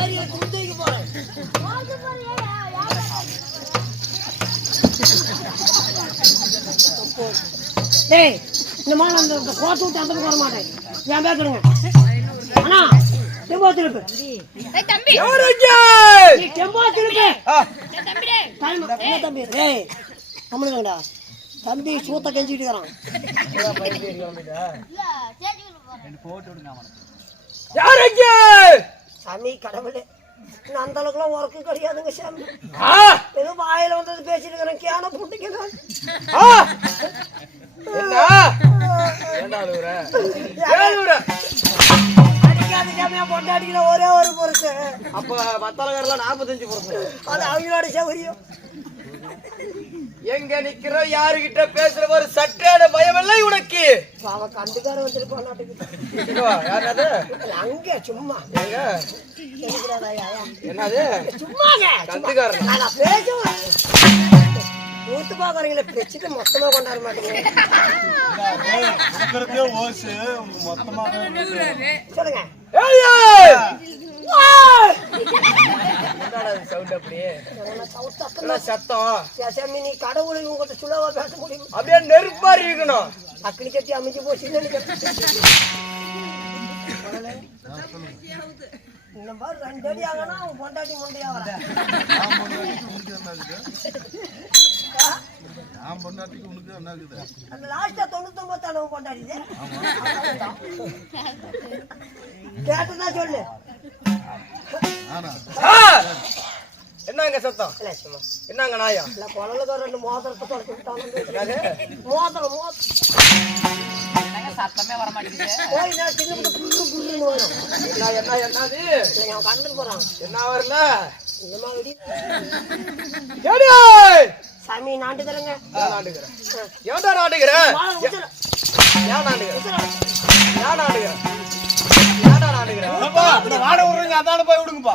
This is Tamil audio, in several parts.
ஏரியா குந்தைக்கு போறேன். டேய் இந்த மாதிரி அந்த கோட்டை விட்டு அந்த பக்கம் வர மாட்டேன். ஏன் பேசுறேங்க அண்ணா? டெம்போ திருப்பு தம்பி. டெம்போ திருப்பு தம்பி. டேய் நம்மளுங்கடா தம்பி சூத்த கெஞ்சிட்டு இருக்கிறான். சாமி கடவுளே அந்த அளவுக்குலாம் உறக்கு கிடையாதுங்க சாமி. ஏதோ வாயில வந்தது பேசிட்டு இருக்கிறேன். கேன புட்டிக்கிறேன். பொண்டாடிக்கிற ஒரே ஒரு பொறுத்து. அப்ப மத்தலகரெல்லாம் 45%. அது அவங்களோட சௌகரியம். எங்க நிக்கிற யாருகிட்ட பேசுற ஒரு சற்றான பயம் இல்லை உனக்கு? அவ கண்டுக்கார வச்சிருப்பான். அங்க சும்மா என்னது சும்மாங்க பேசுவேன். ஊத்து பாக்குறீங்களே பேச்சுட்டு மொத்தமா கொண்டாட மாட்டீங்க. சொல்லுங்க சத்தம். நீ கடவுளை உங்கள்கிட்ட சுலவா பேச முடியும். அப்படியே நெருப்பா இருக்கணும். அக்னி கட்டி அமைச்சு போச்சு. இந்த மாதிரி 2 அடி ஆகனா அவன் பொண்டாட்டி முண்டையாவல. அந்த லாஸ்டா 99 தானே பொண்டாட்டி. கேட்டதா சொல்லு. என்னங்க சத்தம்? என்னங்க நாயா? இல்ல குழந்தைக்கு 2 மோதிரத்தை தொடச்சு விட்டாங்க. மோதிரம் சத்தமே வர மாட்டேங்குது. என்னது கண்டுட்டு போறான். என்ன வரல என்னமா வெடி சாமி நாட்டுக்கிறேங்க. ஏன்டா நாட்டுக்கிறேன்? வாட விடுறீங்க அதான போய் விடுங்கப்பா.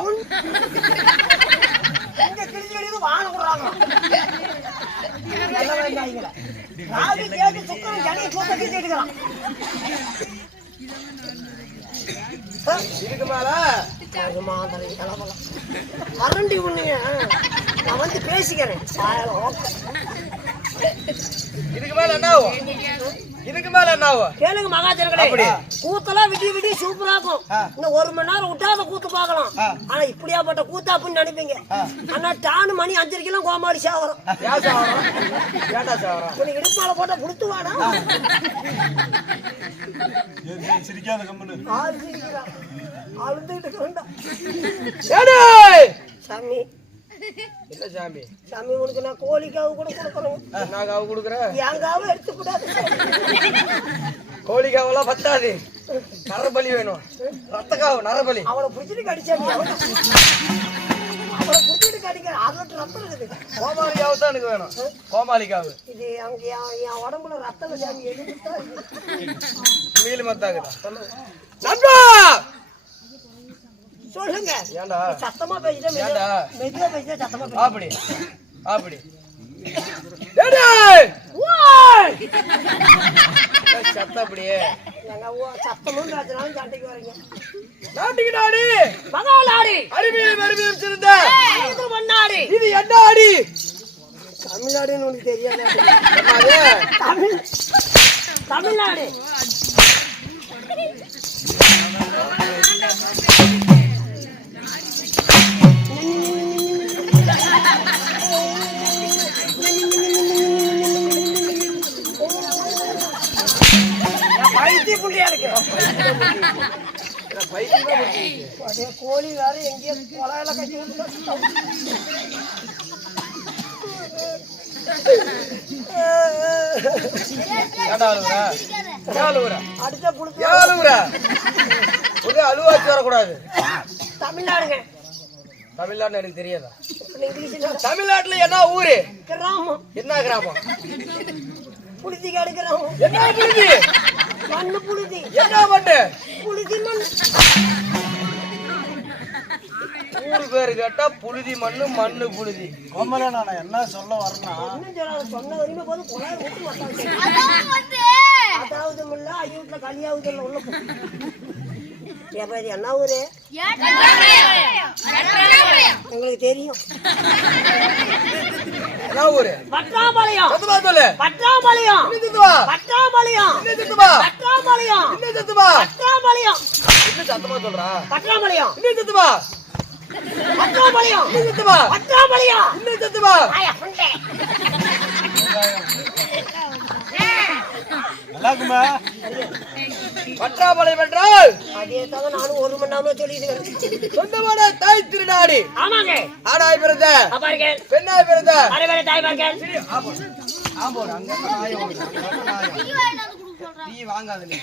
எங்க கிழிஞ்சு வெளியே வாழ விடுறாங்க. நல்ல வேண்டாங்களா ராவி கேட்டு சுக்கரம் ஜனி சூத்த கிழிஞ்சு எடுக்கிறான். இதுக்கு மேல அரண்டி ஒண்ணுங்க. நான் வந்து பேசிக்கிறேன். இதுக்கு மேல என்ன ஆகும்? இதுக்கு மேல என்ன ஆகும்? கேளுங்க மகாஜனங்களே. கூத்தெல்லாம் விடி சூப்பரா இருக்கும். இன்னும் 1 மணி நேரம் விட்டாத கூத்து பார்க்கலாம். ஆனா இப்படியாப்பட்ட கூத்தா அப்படின்னு நினைப்பீங்க. ஆனா டானு மணி 5:30 கோமாடி சாவரம். இடுப்பால போட்டா புடுத்துவானா? சாமி இல்ல சாமி. சாமி உனக்கு நான் கோழிக்காவு கூட கொடுக்கணும். நான் காவு கொடுக்குறேன். எங்காவும் எடுத்து கூடாது. கோழிக்காவெல்லாம் பத்தாது. நரபலி வேணும். ரத்தக்காவு நரபலி. அவளை பிடிச்சிட்டு கடிச்சாங்க. அவளை பிடிச்சிட்டு கடிக்கிற அதோட ரத்தம் இருக்குது. கோமாளிக்காவு தான் எனக்கு வேணும். கோமாளிக்காவு இது அங்க என் உடம்புல ரத்தம் சாமி எதுக்கிட்டா மீல் மத்தாக்குதா? நண்பா சொல்லுங்க. ஏண்டா சத்தமா பேசிட்டா மெதுவா பேசிட்டா சத்தமா பேச. அப்படி சத்தம் அப்படியே சத்தமும் பேசினாலும் சண்டைக்கு வரீங்க. நாட்டுக்கு நாடு மகாநாடு அறிவியல் சிறந்த மண்ணாடு. இது என்ன ஆடி? தமிழ்நாடுன்னு உனக்கு தெரியாது. தமிழ்நாடு கோழி வேற எங்கேயோ கொலையில கட்டி விட்டு அழுவாச்சு வரக்கூடாது. தமிழ்நாடுங்க. தமிழ்நாடு எனக்கு தெரியாதா? தமிழ்நாட்டுல என்ன ஊரு? கிராமம். என்ன கிராமம்? புழுதி கிடக்குறோம். என்ன புழுதி? மண்ணு புழுதி. என்ன மண்ணு? புழுதி மண். ஊரு பேரு கேட்டா புழுதி மண்ணு மண்ணு புழுதி. கோமல நான் என்ன சொல்ல வரேன்னா சொன்ன வரைக்கும் போது கொலை ஊட்டு மாட்டாங்க. அதாவது முல்ல ஐயூட்ல கலியாவுதுல உள்ள எப்ப இது என்ன ஊரு உங்களுக்கு தெரியும். என்ன ஊரு? பட்டாம்பாளையம். சத்தமா சொல்லு. பட்டாம்பாளையம். இன்னும் சத்தமா. பட்டாம்பாளையம். இன்னும் சத்தமா. பட்டாம்பாளையம். இன்னும் சத்தமா. பட்டாம்பாளையம். இன்னும் சத்தமா சொல்றா. பட்டாம்பாளையம். இன்னும் சத்தமா. பட்டாம்பாளையம். இன்னும் சத்தமா. பட்டாம்பாளையம். இன்னும் சத்தமா. ஆயா புண்டை. நல்லாக்குமா பட்டாம்பாளையம் என்றால் அதே தான் நானும் 1 மணி நேரமா சொல்லிட்டு இருக்கேன். சொந்தமான தாய் திருநாடு. ஆமாங்க. ஆடாய் பிறந்த பாருங்க. பெண்ணாய் பிறந்த அரவரை தாய் பாருங்க. ஆம்போடு அங்க நாய் ஓடுது. அங்க நாய். நீ வாங்காத நீ.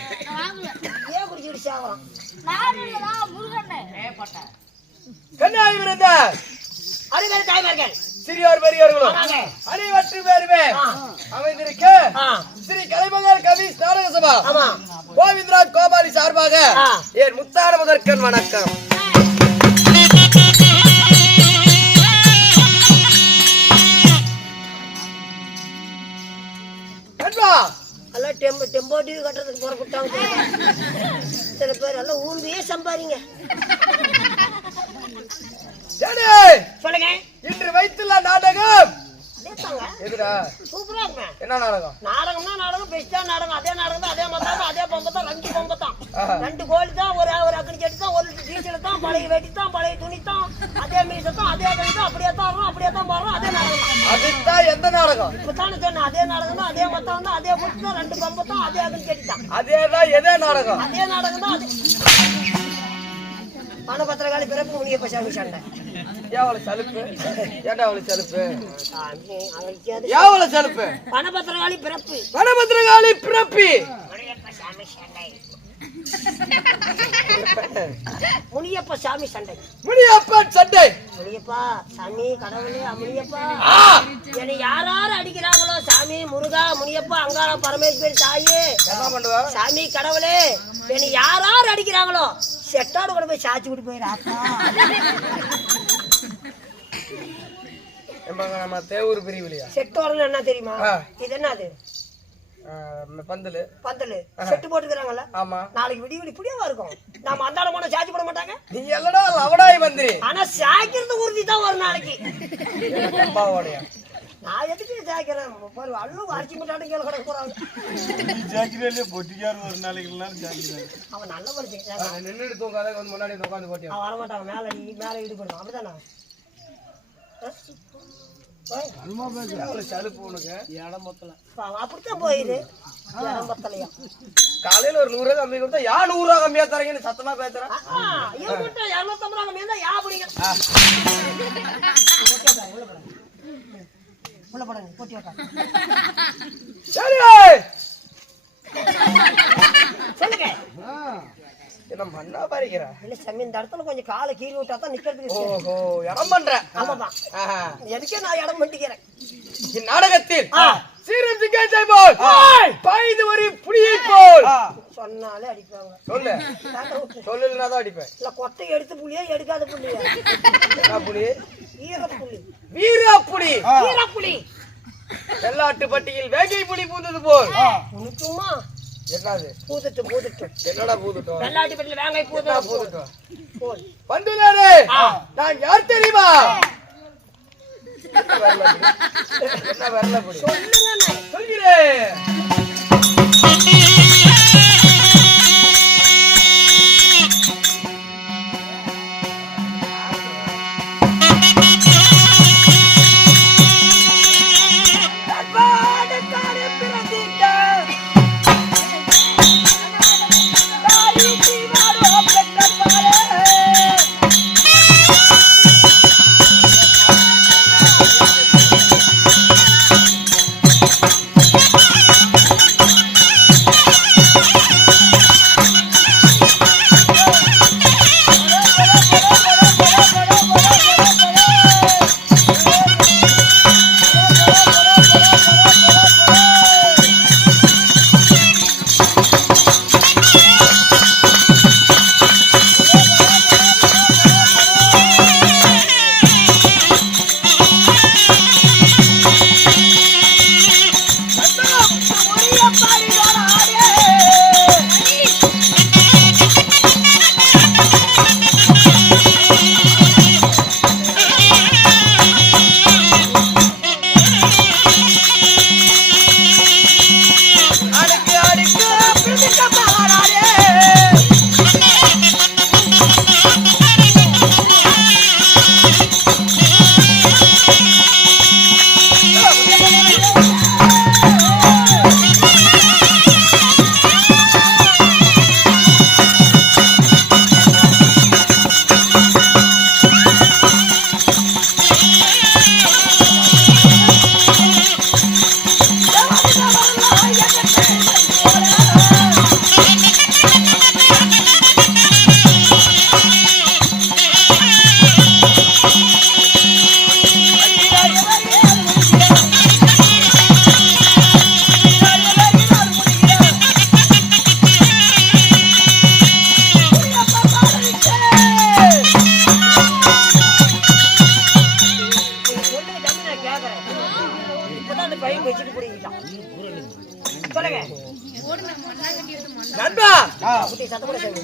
ஏன் குடிச்சிட்டு சாவறான்? பெண்ணாய் பிறந்த அரவரை தாய் பாருங்க. சிறியோர் பெரியோர்களும் ஆமாங்க. அனைவற்று பேருமே அமைந்திருக்க ஸ்ரீ கலைமகள் கவி நாடக சபா ஆமா. கோவிந்தராஜ் கோபாலி சார்பாக ஆ. என் முத்தார முதற்கண் வணக்கம். நண்பா, எல்லாம் டெம்போட்டி கட்டுறதுக்கு புறப்பட்டாங்க. சில பேர் எல்லாம் ஊம்பியே சம்பாதிங்க. ஏடே, சொல்லுங்க. இன்று வைத்துள்ள நாடகம் அதேதாங்க. எதுடா? சூப்பரா இருக்குமே. என்ன நாடகம்? நாடகம்னா நாடகம், பெஸ்டா நாடகம். அதே நாடகம் தான், அதே மத்தாம், அதே பொம்பை தான், 2 பொம்பை தான், ஆஹா. 2 கோழி தான், ஒரு அக்கனி செடி தான், ஒரு டீச்சர் தான், பழைய வேட்டி தான், பழைய துணி தான், அதே மீசை தான், அதே கணி தான், அப்படியே தான் வரும், அப்படியே தான் போறோம், அதே நாடகம் தான். அதுதான் எந்த நாடகம்? இப்பதானே சொன்னேன், அதே நாடகம் தான், அதே மத்தாம் தான், அதே பொட்டு தான், 2 பொம்பை தான், அதே அக்கனி செடி தான், அதேதான் எதே நாடகம்? அதே நாடகம் தான். அதே பணபத்திரகாளி பிறப்பு முனியப்ப சாமி சண்டை. ஏவளை சலுப்பு? ஏண்டா அவளை சலுப்பு? சாமி, அவளுக்கு ஏவளை சலுப்பு? பணபத்திரகாளி பிறப்பு வனபத்திரகாளி பிறப்பி. முனியப்ப சாமி சண்டை. முனியப்ப சாமி சண்டை. முனியப்பன் சண்டை. முனியப்பா சாமி கடவுளே முனியப்பா ஆ, என்னை யாராரு அடிக்கிறாங்களோ சாமி முருகா முனியப்பா அங்காள பரமேஸ்வரி தாயே என்ன பண்ணுவா? சாமி கடவுளே என்னை யாராரு அடிக்கிறாங்களோ செட்டாடு கூட போய் சாச்சி விட்டு போயிடாப்பா. நம்ம தேவூர் பிரிவிலையா? செட்டோரன்னு என்ன தெரியுமா? ஆ. இது என்னது? பந்தலு. பந்தலு செட்டு போட்டுக்கிறாங்கல்ல. ஆமா. நாளைக்கு விடி விடி புடியாவா இருக்கும். நாம அந்தாட போன சாச்சி போட மாட்டாங்க. நீ எல்லடா லவடாய் மந்திரி. ஆனா சாய்க்கிறது உறுதி தான் ஒரு நாளைக்கு. அம்பாவோடையா? நான் எதுக்கு சாய்க்கிறேன்? அள்ளு அரிசி முட்டாட்டும் கேள்வி கிடக்க போறாங்க. ஜாக்கிரதையிலே பொட்டிக்கார் ஒரு நாளைக்கு எல்லாம் ஜாக்கிரதை. அவன் நல்ல மனுஷன். நின்னுட்டு தூங்காத, வந்து முன்னாடி உட்காந்து போட்டியா? அவன் வரமாட்டான். மேல ஈடுபடுவான். அப்படிதானே? சலுப்பு உனக்கு இடம் மொத்தல அப்படித்தான் போயிரு. இடம் பத்தலையா? காலையில ஒரு 100 ரூபா கம்மி கொடுத்தா 100 ரூபா கம்மியா தரீங்கன்னு சத்தமா பேசுறேன். இவன் மட்டும் 250 ரூபா கம்மியா இருந்தா யா பிடிங்க. உள்ள போடுங்க. போட்டி வைக்க. சரி சொல்லுங்க. என்ன மண்ணா பாரிக்கிற? இல்ல சாமி இந்த இடத்துல கொஞ்சம் காலை கீறி விட்டா தான் நிக்கிறதுக்கு. ஓஹோ, இடம் பண்ற. ஆமாப்பா. எதுக்கே நான் இடம் பண்ணிக்கிறேன். இந்நாடகத்தில் சீரம் சிங்கை போல் பாய்து ஒரு புலியை போல் சொன்னாலே அடிப்பாங்க. சொல்லு. சொல்லலனா தான் அடிப்பேன். இல்ல கொட்டை எடுத்து புலியா எடுக்காத புலியா? என்ன புலி? வீரப்புலி. வீரப்புலி. வீரப்புலி. வெள்ளாட்டு பட்டியில் வேங்கை புலி பூந்தது போல். உனக்குமா என்னது? பூதட்டு. என்னடா பூதட்டும்? வெள்ளாட்டு பட்டியில் வேங்கை பூதட்டும். போல். வந்துடாரே, நான் யார் தெரியுமா? என்ன வரல புடி? சொல்லுங்க. சொல்கிறேன்.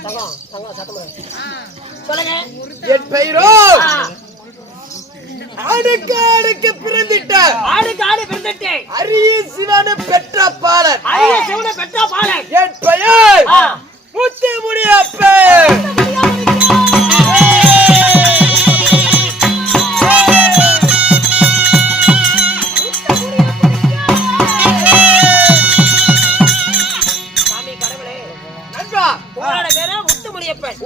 தங்கம் தங்கம் சத்தம் சொல்லுங்க. என் பெயரோ ஆடுக்கு ஆடுக்கு பிறந்திட்ட அரிய சிவன பெற்ற பாலன். என் பெயர் முத்துமுடியப்பன்.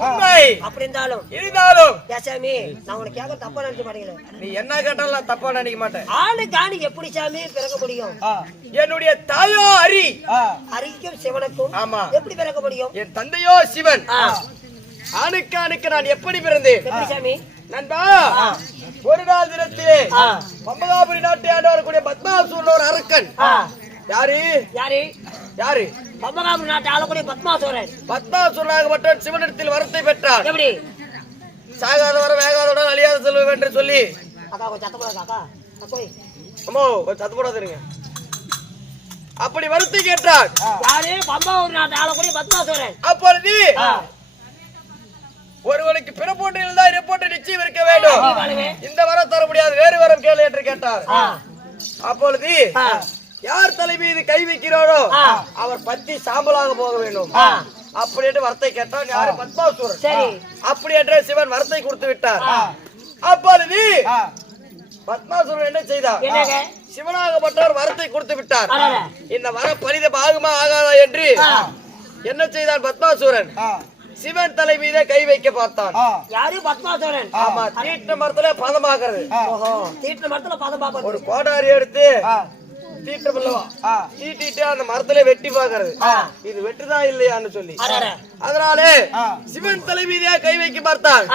உண்மை அப்படி இருந்தாலும் சாமி நான் உனக்கு கேட்க தப்பா நினைக்க மாட்டேங்கல. நீ என்ன கேட்டாலும் தப்பா நினைக்க மாட்டேன். ஆளுக்காணி எப்படி சாமி பிறக்க முடியும்? என்னுடைய தாயோ அரி, அரிக்கும் சிவனுக்கும் ஆமா எப்படி பிறக்க முடியும்? என் தந்தையோ சிவன். ஆணுக்கு ஆணுக்கு நான் எப்படி பிறந்தேன்? எப்படி சாமி? நண்பா, ஒரு நாள் தினத்திலே பம்பகாபுரி நாட்டை ஆண்டு வரக்கூடிய பத்மாசூரன் ஒரு அரக்கன். யாரு யாரு யாரு? பம்பகாபுரி நாட்டை ஆளக்கூடிய பத்மாசூரன். பத்மாசூரனாகப்பட்ட சிவனிடத்தில் வரத்தை பெற்றார். எப்படி? சாகாத வர வேகாதவுடன் அழியாத செல்வம் என்று சொல்லி. அக்கா கொஞ்சம் சத்தம் போடாத அக்கா. போய் அம்மோ கொஞ்சம் சத்தம் போடாதீங்க. அப்படி வரத்தை கேட்டார். யாரு? பம்பகாபுரி நாட்டை ஆளக்கூடிய பத்மாசூரன். அப்பொழுது ஒருவனுக்கு பிறப்போட்டு இருந்தால் ரிப்போர்ட் நிச்சயம் இருக்க வேண்டும். இந்த வரம் தர முடியாது, வேறு வரம் கேளு என்று கேட்டார். அப்பொழுது யார் தலை மீது கை வைக்கிறாரோ அவர் பத்தி சாம்பலாக போக வேண்டும் அப்படின்னு வரத்தை கேட்டார். யாரு? பத்மாசூரன். சரி. அப்படி என்ற சிவன் வரத்தை கொடுத்து விட்டார். அப்பொழுது பத்மாசூரன் என்ன செய்தார்? சிவனாகப்பட்டவர் வரத்தை கொடுத்து விட்டார். இந்த வரம் பலித ஆகுமா ஆகாதா என்று என்ன செய்தான் பத்மாசூரன்? சிவன் தலை மீதே கை வைக்க பார்த்தான். யாரு? பத்மாசூரன். ஆமா, தீட்ட மரத்துல பதமாக்குறது. தீட்ட மரத்துல பதம் பாப்பது. ஒரு கோடாரி எடுத்து தீட்டமல்லவா தீட்டிட்டு அந்த மரத்துல வெட்டி பாக்குறது. இது வெட்டுதான் இல்லையான்னு சொல்லி அதனால சிவன் தலை மீதே கை வைக்க பார்த்தான்.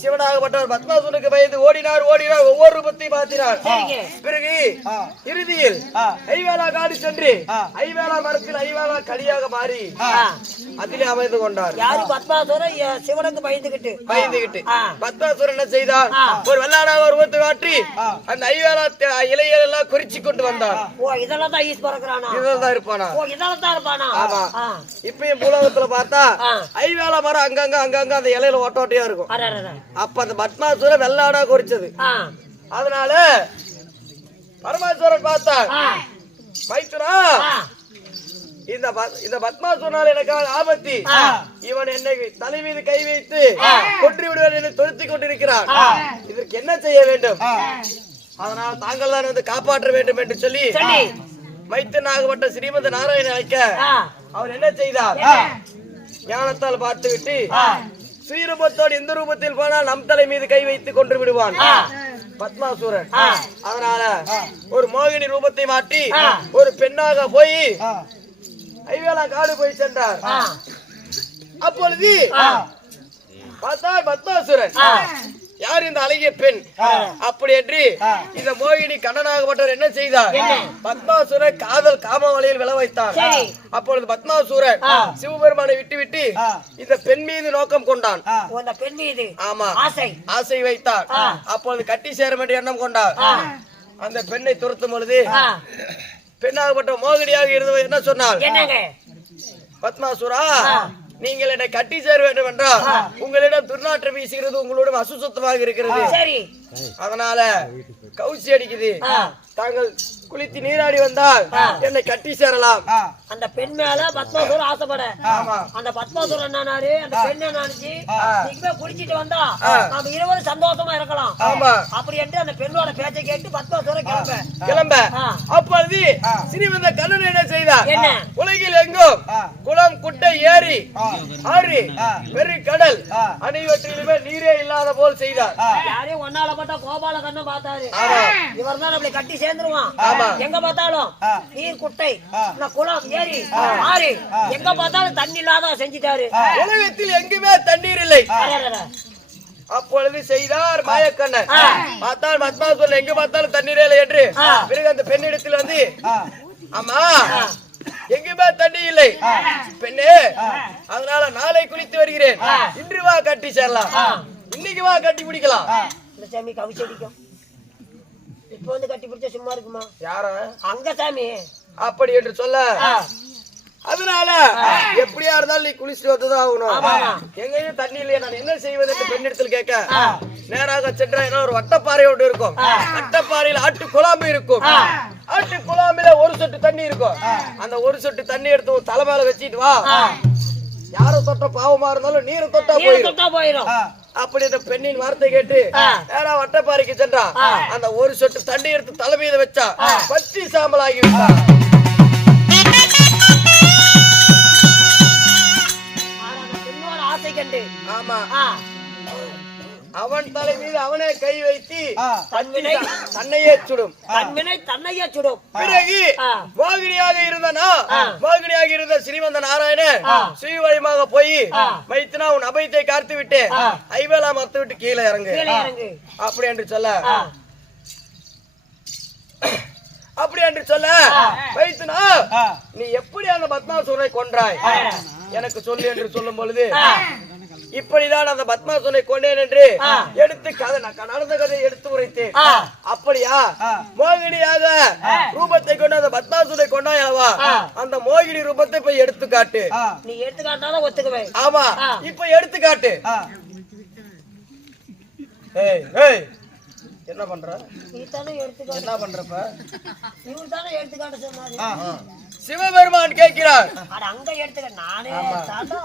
சிவனாகப்பட்டவர் பத்மாசூரனுக்கு பயந்து ஓடினார். ஒவ்வொரு ரூபத்தையும் பார்த்தினார். பிறகு இறுதியில் ஐவேளா காடு சென்று ஐவேளா மரத்தில் ஐவேளா கடியாக மாறி அதிலே அமைந்து கொண்டார். யாரு? பத்மாசூரன் சிவனுக்கு பயந்துகிட்டு பத்மாசூரன் என்ன செய்தார்? ஒரு வெள்ளாடாக உருவத்தை மாற்றி அந்த ஐவேளா இலைகள் எல்லாம் குறிச்சு கொண்டு வந்தார். ஓ, இதெல்லாம் தான் ஈஸ் பறக்குறானா? இதெல்லாம் தான் இருப்பானா? ஓ, இதெல்லாம் தான் இருப்பானா? ஆமா. இப்பயும் பூலோகத்துல பார்த்தா ஐவேளா மரம் அங்கங்க அந்த இலையில ஓட்டோட்டையா இருக்கும். அப்ப அந்த பத்மாசூரன் வெள்ளாடா குறிச்சது. அதனால பரமேஸ்வரன் பார்த்தார். மைத்துனா, இந்த பத்மாசூரனால் எனக்கு ஆபத்து. இவன் என்னை தலை மீது கை வைத்து கொன்று விடுவேன் என்று துரத்தி கொண்டிருக்கிறான். இதற்கு என்ன செய்ய வேண்டும்? அதனால் தாங்கள் தான் வந்து காப்பாற்ற வேண்டும் என்று சொல்லி மைத்தனாகப்பட்ட ஸ்ரீமந்த நாராயணன் அழைக்க அவர் என்ன செய்தார்? ஞானத்தால் பார்த்து விட்டு ஸ்ரீரூபத்தோடு எந்த ரூபத்தில் போனால் நம் தலை மீது கை வைத்து கொன்று விடுவான் பத்மாசூரன். அதனால ஒரு மோகினி ரூபத்தை மாற்றி ஒரு பெண்ணாக போய் ஐவேளா காடு போய் சென்றார். அப்பொழுது பார்த்தார் பத்மாசூரன் யார் இந்த அழகிய பெண் அப்படி என்று இந்த மோகினி கண்ணனாகப்பட்டவர் என்ன செய்தார்? பத்மாசூரன் காதல் காம வலையில் விழ வைத்தார். அப்பொழுது பத்மாசூரன் சிவபெருமானை விட்டு இந்த பெண் மீது நோக்கம் கொண்டான். ஆமா, ஆசை வைத்தார். அப்பொழுது கட்டி சேரும் என்று எண்ணம் கொண்டார். அந்த பெண்ணை துரத்தும் பொழுது பெண்ணாகப்பட்ட மோகினியாக இருந்தவர் என்ன சொன்னார்? பத்மாசூரா, நீங்கள் என்னை கட்டி சேர வேண்டும் என்றால் உங்களிடம் துர்நாற்றம் வீசுகிறது, உங்களோட அசுத்தமாக இருக்கிறது. அதனால கவுச்சி அடிக்குது. தாங்கள் குளித்து நீராடி வந்தால் என்னை கட்டி சேரலாம். அந்த பெண் மேல பத்மாசூரன் ஆசைப்பட அந்த பத்மாசூரன் என்னாரு? அந்த பெண் நினைச்சு நீங்க குளிச்சிட்டு வந்தா நாம இருவரும் சந்தோஷமா இருக்கலாம். அப்படி என்று அந்த பெண்ணோட பேச்சை கேட்டு பத்மாசூரன் கிளம்ப. அப்பொழுது ஸ்ரீமந்த கண்ணன் என்ன செய்தார்? உலகில் எங்கும் குளம், குட்டை, ஏரி, ஆறு, பெரு கடல் அனைவற்றிலுமே நீரே இல்லாத போல் செய்தார். யாரையும் ஒன்னால பட்டா கோபால கண்ணு பார்த்தாரு. இவர் தான் நம்மளை கட்டி சேர்ந்துருவான். எங்க பார்த்தாலும் நீர், குட்டை, குளம், ஏரி, ஆறு, எங்க பார்த்தாலும் தண்ணி இல்லாத செஞ்சுட்டாரு. உலகத்தில் எங்குமே தண்ணீர் இல்லை. அப்பொழுது செய்தார் மாயக்கண்ணன். பார்த்தால் பத்மாசூரன் எங்க பார்த்தாலும் தண்ணீரே இல்லை என்று பிறகு அந்த பெண்ணிடத்தில் வந்து, அம்மா எங்குமே தண்ணி இல்லை பெண்ணே, அதனால நாளை குளித்து வருகிறேன், இன்று வா கட்டி சேரலாம், இன்னைக்கு வா கட்டி பிடிக்கலாம். இந்த சாமி கவிச்சடிக்கும். இப்ப வந்து கட்டி பிடிச்ச சும்மா இருக்குமா? யார? அங்க சாமி. அப்படி என்று சொல்ல அதனால எப்படியா இருந்தாலும் நீ குளிச்சுட்டு வந்துதான் ஆகணும். எங்கேயும் தண்ணி இல்லையா, நான் என்ன செய்வது என்று பெண்ணிடத்தில் கேட்க நேராக சென்ற ஒரு வட்டப்பாறை ஒன்று இருக்கும். வட்டப்பாறையில் ஆட்டு குழாம்பு இருக்கும். ஆட்டு குழாம்பில ஒரு சொட்டு தண்ணி இருக்கும். அந்த ஒரு சொட்டு தண்ணி எடுத்து தலை மேல வச்சிட்டு வா. யாரும் தொட்ட பாவமா இருந்தாலும் நீரை தொட்டா போயிடும். அப்படி இந்த பெண்ணின் வார்த்தை கேட்டு நேரா வட்டப்பாறைக்கு சென்றான். அந்த ஒரு சொட்டு தண்ணி எடுத்து தலை மீது வச்சா பற்றி சாம்பல் ஆகிவிட்டான். ஆமா, அவன் தலை மீது அவனே கை வைத்து தன்னையே சுடும். பிறகு மோகினியாக இருந்த ஸ்ரீமந்த நாராயணன் ஸ்ரீவழியமாக போய் வைத்தினா உன் அபயத்தை காத்து விட்டு ஐவேலா மறுத்து விட்டு கீழே இறங்கு அப்படி என்று சொல்ல வைத்தினா நீ எப்படி அந்த பத்மாசுரனை கொன்றாய் எனக்கு சொல்லு என்று சொல்லும் பொழுது இப்படிதான் அந்த பத்மாசுரனை கொண்டேன் என்று எடுத்து நடந்த கதையை எடுத்து உரைத்தேன். அப்படியா, மோகினியாக ரூபத்தை கொண்டு அந்த பத்மாசுரனை கொண்டாய் அல்லவா, அந்த மோகினி ரூபத்தை போய் எடுத்து காட்டு. நீ எடுத்து காட்டினாதான் ஒத்துக்குவேன். ஆமா, இப்ப எடுத்து காட்டு. என்ன பண்ற? என்ன பண்றப்ப சிவபெருமான் கேட்கிறார். அங்க எடுத்துக்க நானே தாண்டா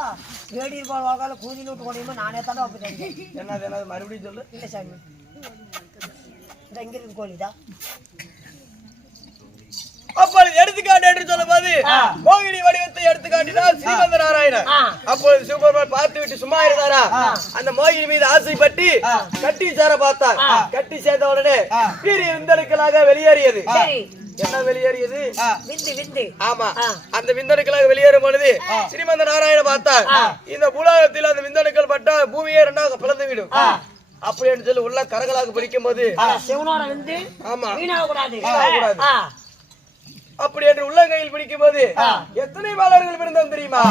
வேடி இருப்பாள் வாழ்க்கால கூதியில் விட்டு கொண்டியுமா நானே தாண்டா ஒப்புட்டேன். என்னது மறுபடியும் சொல்லு. இல்ல சாமி, இங்க இருக்கு கோழிதான். அப்பொழுது எடுத்துக்காட்டு என்று சொல்லும் போது மோகினி வடிவத்தை எடுத்துக்காட்டினார் ஸ்ரீமந்த நாராயணன். அப்பொழுது சிவபெருமான் பார்த்து விட்டு சும்மா இருந்தாரா, அந்த மோகினி மீது ஆசைப்பட்டு கட்டி சேர பார்த்தார். கட்டி சேர்ந்த உடனே வீரிய விந்தணுக்களாக வெளியேறியது. என்ன வெளியேறியது? விந்து. ஆமா, அந்த விந்தணுக்களாக வெளியேறும் பொழுது ஸ்ரீமந்த நாராயணன் பார்த்தார், இந்த பூலோகத்தில் அந்த விந்தணுக்கள் பட்டா பூமியே இரண்டாக பிளந்து விடும். அப்படி என்று சொல்லி உள்ள கரங்களாக பிடிக்கும் போது சிவனோட வந்து ஆமா வீணாகக்கூடாது. அப்படி என்று உள்ளங்கையில் பிடிக்கும் போது எத்தனை பாலர்கள் பிறந்தோம் தெரியுமா?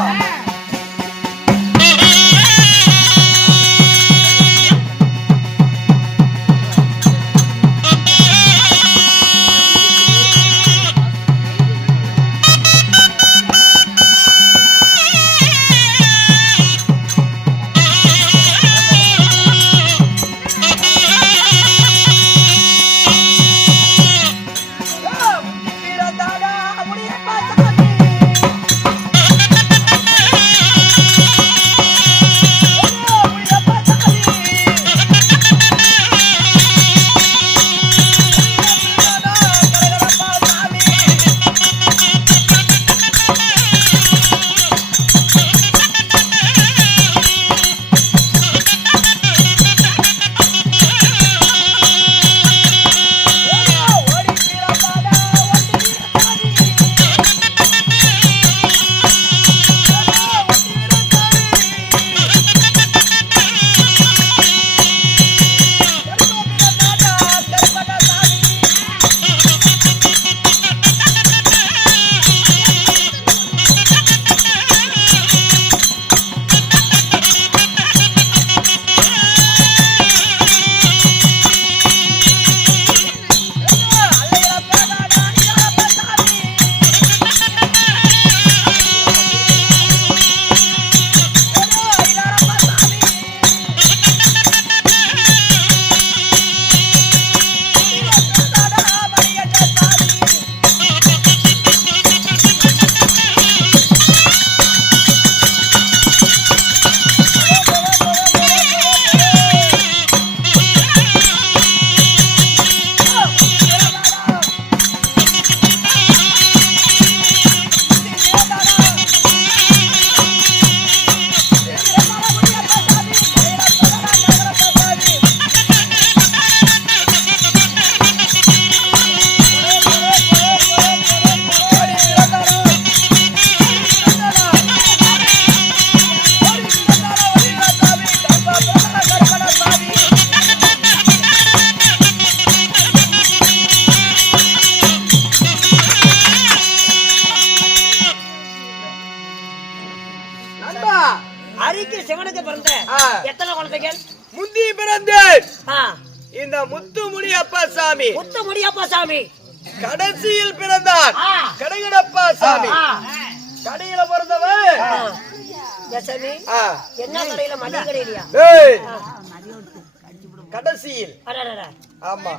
அரிக்கு சிவனுக்கு பிறந்த எத்தனை குழந்தைகள்? முந்தி பிறந்தேன் இந்த முத்துமுடி அப்பா சாமி. முத்துமுடி அப்பா சாமி கடைசியில் பிறந்தார் கடகடப்பா சாமி. கடையில பிறந்தவன் ஜசமி என்ன கடையில மளிகை கடையிலயா ஏய், கடைசியில் அடடடா ஆமா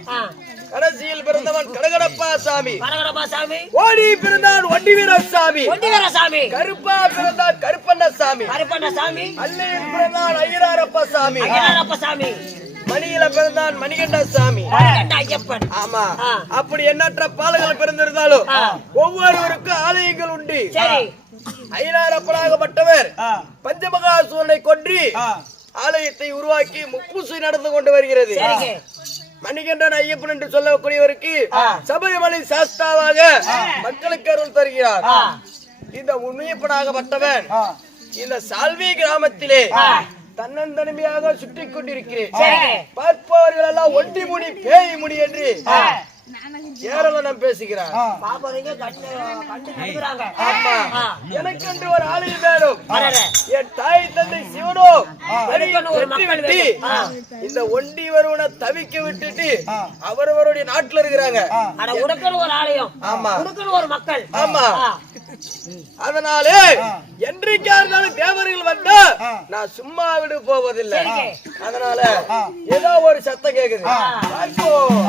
கடைசியில் பிறந்தவன் கடகடப்பா சாமி வரகடப்பா சாமி ஓடி பிறந்தான் ஒண்டி வீரசாமி ஒண்டிவர சாமி கருப்பா பிறந்தான் கருப்பண்ண சாமி கருப்பண்ண சாமி அல்லையில் பிறந்தான் ஐயனாரப்ப சாமி ஐயனாரப்ப சாமி மணியில பிறந்தான் மணிகண்ட சாமி மணிகண்ட ஐயப்பன் ஆமா அப்படி எண்ணற்ற பாலங்கள் பிறந்திருந்தாலும் ஒவ்வொருவருக்கும் ஆலயங்கள் உண்டு சரி ஐயனாரப்பனாகப்பட்டவர் பஞ்சமகாசூரனை கொன்று ஆலயத்தை உருவாக்கி முப்பூசை நடந்து கொண்டு வருகிறது சரிங்க மணிகண்டன் ஐயப்பன் என்று சொல்லக்கூடியவருக்கு சபரிமலை சாஸ்தாவாக மக்களுக்கு அருள் தருகிறார் இந்த உண்மையப்பனாகப்பட்டவன் இந்த சால்வி கிராமத்திலே தன்னந்தனிமையாக சுற்றி கொண்டிருக்கிறேன் பார்ப்பவர்கள் எல்லாம் ஒண்டி முடி பேய் முடி என்று ஏராளம் பேசுகிறார் பாப்பறீங்க கண்டு நிறுத்துறாங்க ஆமா எனக்கு என்று ஒரு ஆலயம் வேணும் அடடே என் தாய் தந்தை சிவனோ அதுக்குன்னு ஒரு மக்கள் வேணும். இந்த ஒண்டி வருவனை தவிக்க விட்டுட்டு அவரவருடைய நாட்டுல இருக்கிறாங்க அட உனக்குன்னு ஒரு ஆலயம் ஆமா உனக்குன்னு ஒரு மக்கள் ஆமா அதனாலே என்றைக்கா இருந்தாலும் தேவர்கள் வந்தா நான் சும்மா விட போவதில்லை அதனால ஏதோ ஒரு சத்தம் கேக்குது பார்ப்போம்.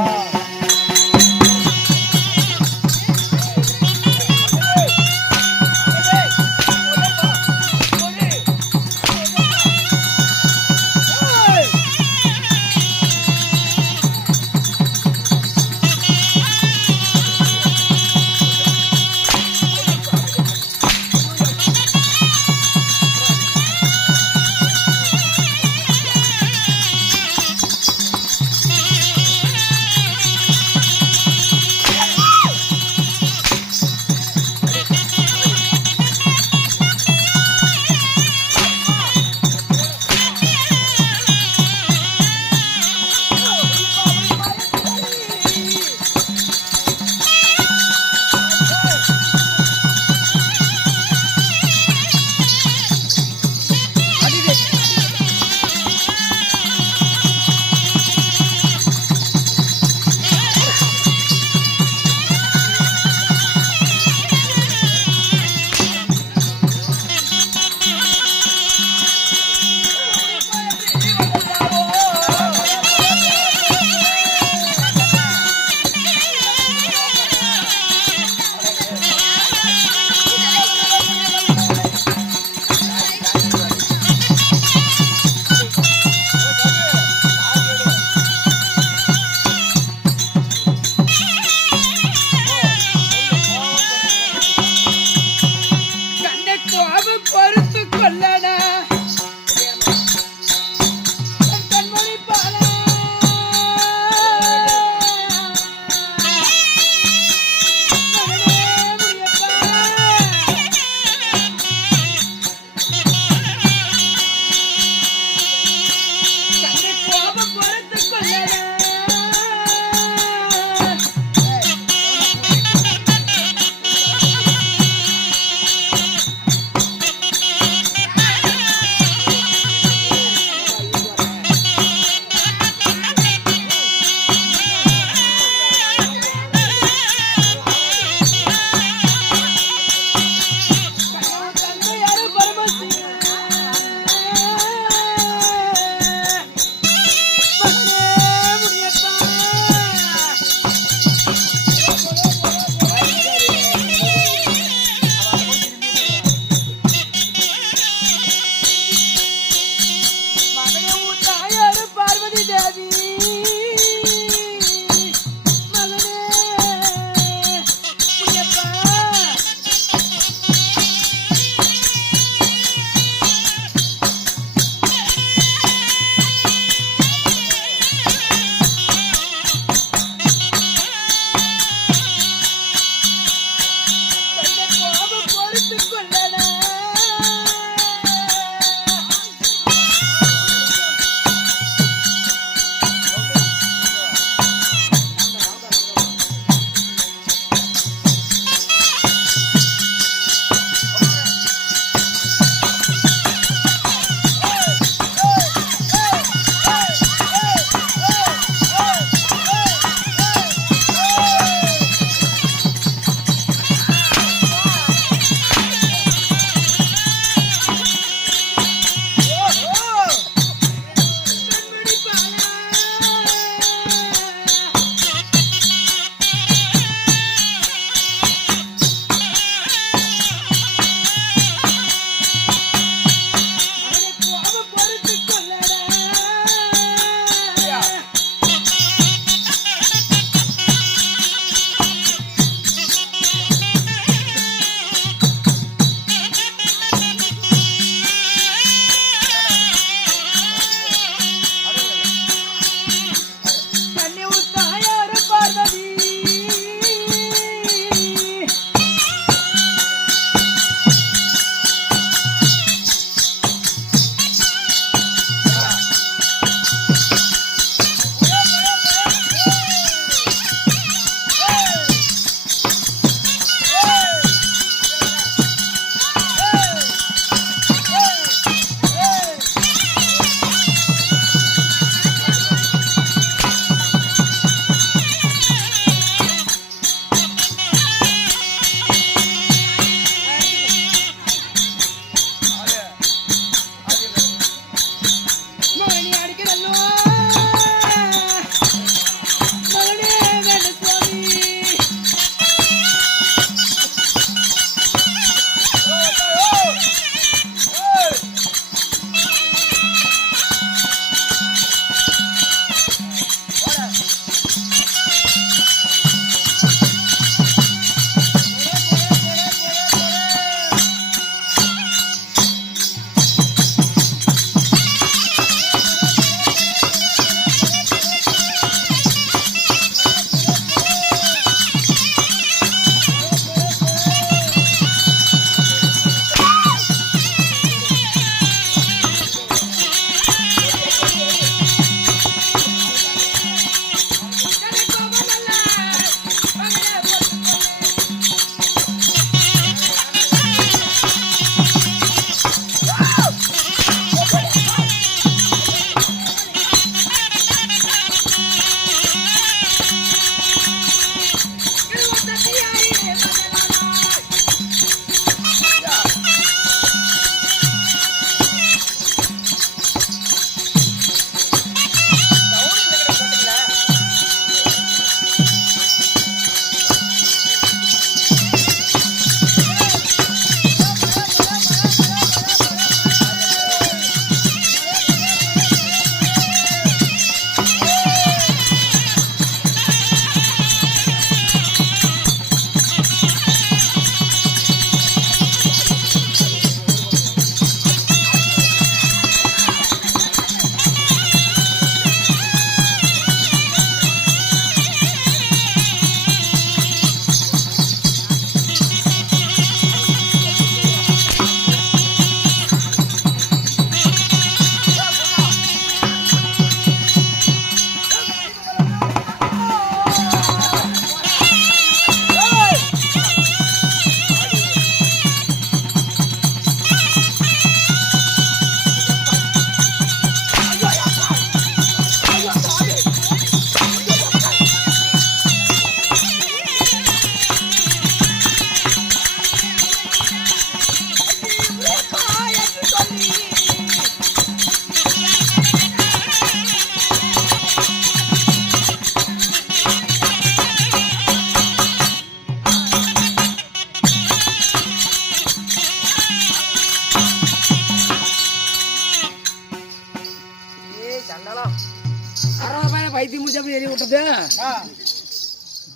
அறுபது பையன் பைத்தியம் முடிச்சு அப்படி எரிய விட்டது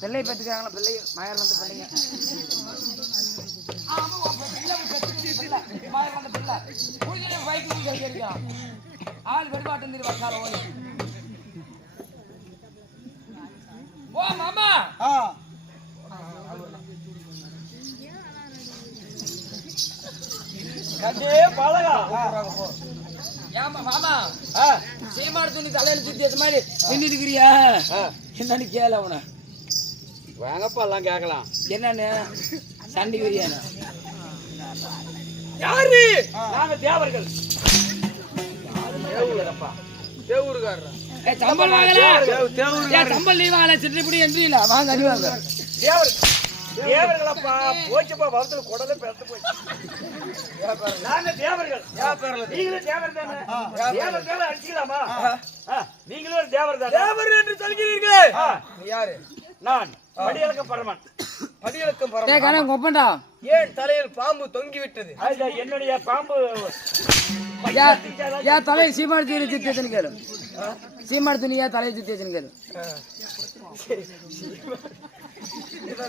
பிள்ளை பெற்றுக்கிறாங்களா பிள்ளை மயர் வந்து பிள்ளைங்க ஆள் வெடுபாட்டம் தெரியும் வக்கால ஓடி ஓ மாமா கண்டே பழகா ஏமா மாமா சீமாடு துணி தலையில சுத்தி அது மாதிரி பின்னிட்டு இருக்கிறியா என்னன்னு கேள அவனை வாங்கப்பா எல்லாம் கேட்கலாம் என்னன்னு சண்டி பிரியாணி யாரு நாங்க தேவர்கள் தேவூருக்காரர் சம்பல் வாங்கல சம்பல் நீ வாங்கல சிற்றிப்படி என்றீங்களா வாங்க அடி வாங்க தேவர் தேவர்களப்பா போச்சுப்பா வளத்துல குடல பெருத்து போச்சு நாங்க தேவர்கள் நீங்களும் தேவர் தானே தேவர் தேவர் அடிச்சுக்கலாமா நீங்களும் ஒரு தேவர் தானே தேவர் என்று சொல்கிறீர்களே யாரு நான் படியலக்கம் பரமன் படியலக்கம் பரமன் கொப்பண்டா ஏன் தலையில் பாம்பு தொங்கி விட்டது என்னுடைய பாம்பு ஏன் தலையை சீமாடு துணி சுத்தி வச்சுன்னு கேளு சீமாடு துணி ஏன் தலையை சுத்தி வச்சுன்னு கேளு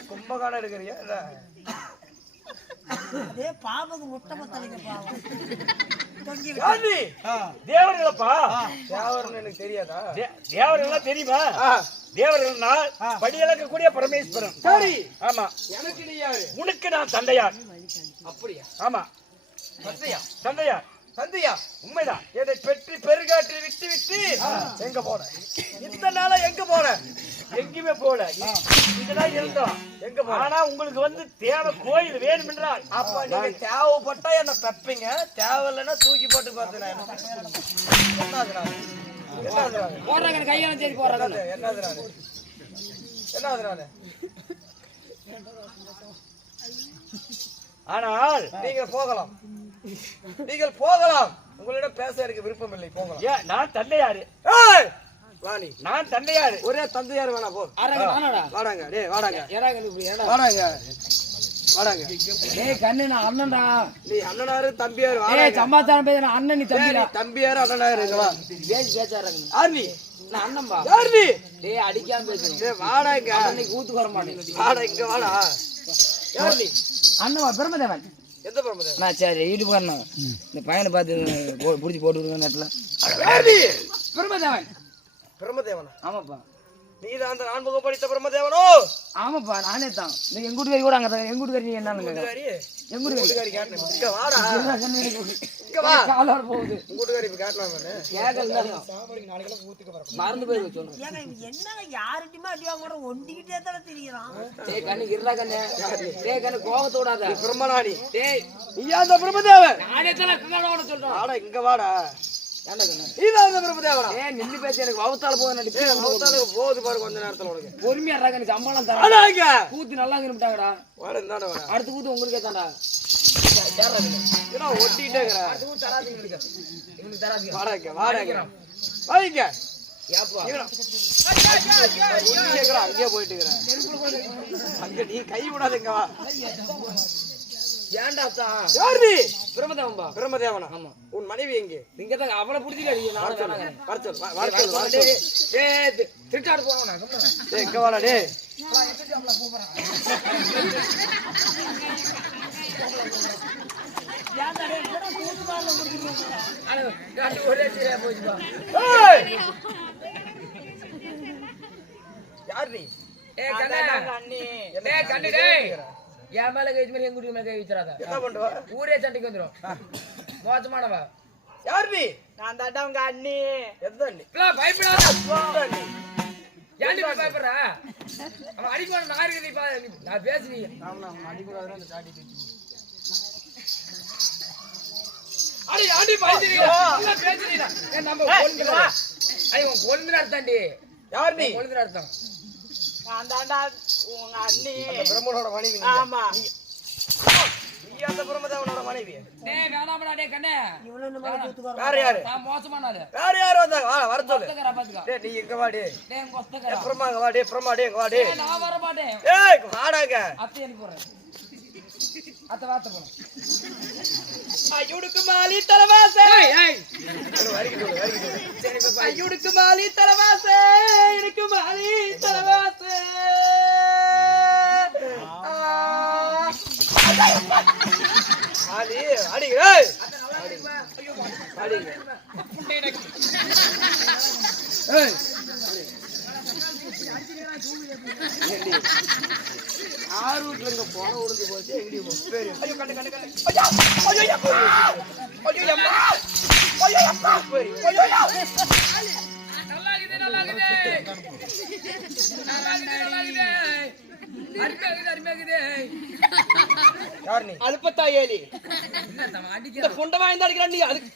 கும்பகாரம் எடுக்கிறியா அதே பாம்புக்கு முட்டை பத்தலைங்க பாவம் தேவர்களப்பா தேவர்கள் எனக்கு தெரியாதா தேவர்கள் தெரியுமா தேவர்கள் படியலக்க கூடிய பரமேஸ்வரன் சரி ஆமா எனக்கு நீ யாரு உனக்கு நான் தந்தையார் அப்படியா ஆமா தந்தையா தந்தையா உண்மைதான் என்னை பெற்று பெருகாற்றில் விட்டு விட்டு எங்க போன இத்தனை நாளா எங்க போன எங்கேயுமே போல இதெல்லாம் இருந்தோம் எங்க ஆனா உங்களுக்கு வந்து தேவை கோயில் வேணும் என்றால் அப்ப நீங்க தேவைப்பட்டா என்ன பெப்பீங்க தேவையில்லைன்னா தூக்கி போட்டு பார்த்தேன் போடுறாங்க கையெல்லாம் சரி போடுறாங்க என்னதுனால ஆனால் நீங்கள் போகலாம் உங்களிடம் பேச எனக்கு விருப்பம் இல்லை போகலாம் ஏன் நான் தந்தையாரு வாணி நான் தந்தையாரு ஒரே தந்தையாரு வேணா போ வாடாங்க டேய் வாடாங்க டேய் கண்ணு நான் அண்ணன்டா நீ அண்ணனாரு தம்பியாரு டேய் சமாச்சாரம் பேச நான் அண்ணன் நீ தம்பிடா தம்பியாரு அண்ணனாரு இங்க வா பேசி பேச்சாராங்க யார் நீ நான் அண்ணன்பா யார் நீ டேய் அடிக்காம பேசு டேய் வாடாங்க அன்னைக்கு ஊத்து வர மாட்டேன் வாடா இங்க வாடா யார் நீ அண்ணவா பிரம்மதேவன் எந்த பிரம்மதேவன் நான் சரி யூடியூப் பண்ணேன் இந்த பையனை பார்த்து புடிச்சு போட்டு விடுங்க நெட்ல யார் நீ பிரம்மதேவனா ஆமாப்பா நீதான் அந்த நான்முகம் படித்த பிரம்மதேவனோ ஆமாப்பா நானே தான் நீ எங்க வீட்டுக்காரி கூட அங்க எங்க வீட்டுக்காரி நீ என்னன்னு எங்க வீட்டுக்காரி கேட்டேன் இங்க வாடா இங்க வா காலோட போகுது உங்க வீட்டுக்காரி இப்ப கேட்டலாம் மறந்து போய் சொல்றேன் என்ன யாருக்குமே அடி வாங்க ஒண்டிக்கிட்டே தானே தெரியுறான் டேய் கண்ணு இருடா கண்ணு டேய் கண்ணு கோவத்தோடாத பிரம்மனாடி டேய் நீயா அந்த பிரம்மதேவன் நானே தான் கண்ணோட சொல்றேன் வாடா இங்க வாடா ஏன்டா கண்ணு நீதான் அந்த பிரம்மதேவனா ஏய் நின்னு பேசி எனக்கு வவுத்தால போக நடிச்சு வவுத்தால போகுது பாரு கொஞ்ச நேரத்துல உனக்கு பொறுமையா இருக்கா கண்ணு சம்பளம் தர வாடா இங்க கூத்து நல்லா இருந்துட்டாங்கடா வாடா இந்தாடா வாடா அடுத்த கூத்து உங்களுக்கே தான்டா ஏன்னா ஒட்டிட்டே இருக்கற அடுத்த கூத்து தராதீங்க இவனுக்கு தராதீங்க வாடா இங்க வாடா இங்க ஏப்பா அங்கே போயிட்டு இருக்கிறேன் அங்க நீ கை விடாத இங்க வா ஏன்டா தான் யார் நீ பிரம்மதேவன்பா பிரம்மதேவனா ஆமா உன் மனைவி எங்கே நீங்க தான் அவளை புடிச்சிட்டு அடிங்க நான் வேணாங்க வரச்சொல் ஏய் திருட்டாடு போறவனா டேய் இங்க வாடா டேய் ஒரே சீரா போச்சுப்பா யார் நீ ஏய் கண்ணே டேய் கண்ணே டேய் என் மேல கை வச்சு எங்க குடி மேல கை வச்சிராத என்ன பண்ணுவ ஊரே சண்டைக்கு வந்துரும் மோசமானவ யார் நீ நான் தாண்டா உங்க அண்ணி எந்த நீ பயப்படாத ஏன்டி பயப்படுற அவன் அடிக்க நாரி நான் பேசுறீங்க அடிக்கூடாதுன்னு அந்த தாடி தூக்கி அடி அடி பேசுறீங்க நம்ம கொல்லுறா உன் கொல்லுற அர்த்தம்டி யார் நீ கொல்லுற அர்த்தம் நான் தாண்டா உங்க அண்ணி அந்த பிரம்மனோட மனைவி ஆமா நீ அந்த பிரம்மதேவனோட மனைவி டேய் வேணாம்டா டேய் கண்ணே இவள நம்ம கூத்துக்கு யார் யாரு நான் மோசமான ஆளு யார் வந்தாங்க வா வர சொல்லு ஒத்தக்கற பாத்துக்க டேய் நீ இங்க வா டேய் டேய் ஒத்தக்கற பிரம்மா இங்க வா டேய் பிரம்மா டேய் இங்க வா டேய் நான் வர மாட்டேன் ஏய் வாடாங்க அத்தை அனுப்பி போறேன் அத்தை வாத்த போறேன் ஐயுடுக்கு மாலி தலவாசே ஏய் வரிக்கு சொல்லு சரி ஐயுடுக்கு மாலி தலவாசே ஆறு வீட்டுல இங்க போன உழுந்து போச்சு எங்கடி பேரு ஐயோ கண்டு கண்டு கண்டு ஐயா ஐயோ ஐயோ ஐயோ அம்மா ஐயோ அம்மா ஐயோ நல்லா இருக்குது அருமையாகுது யார் நீ அலுப்பத்தா ஏலி இந்த புண்டை வாங்கி அடிக்கிறான் நீ அதுக்கு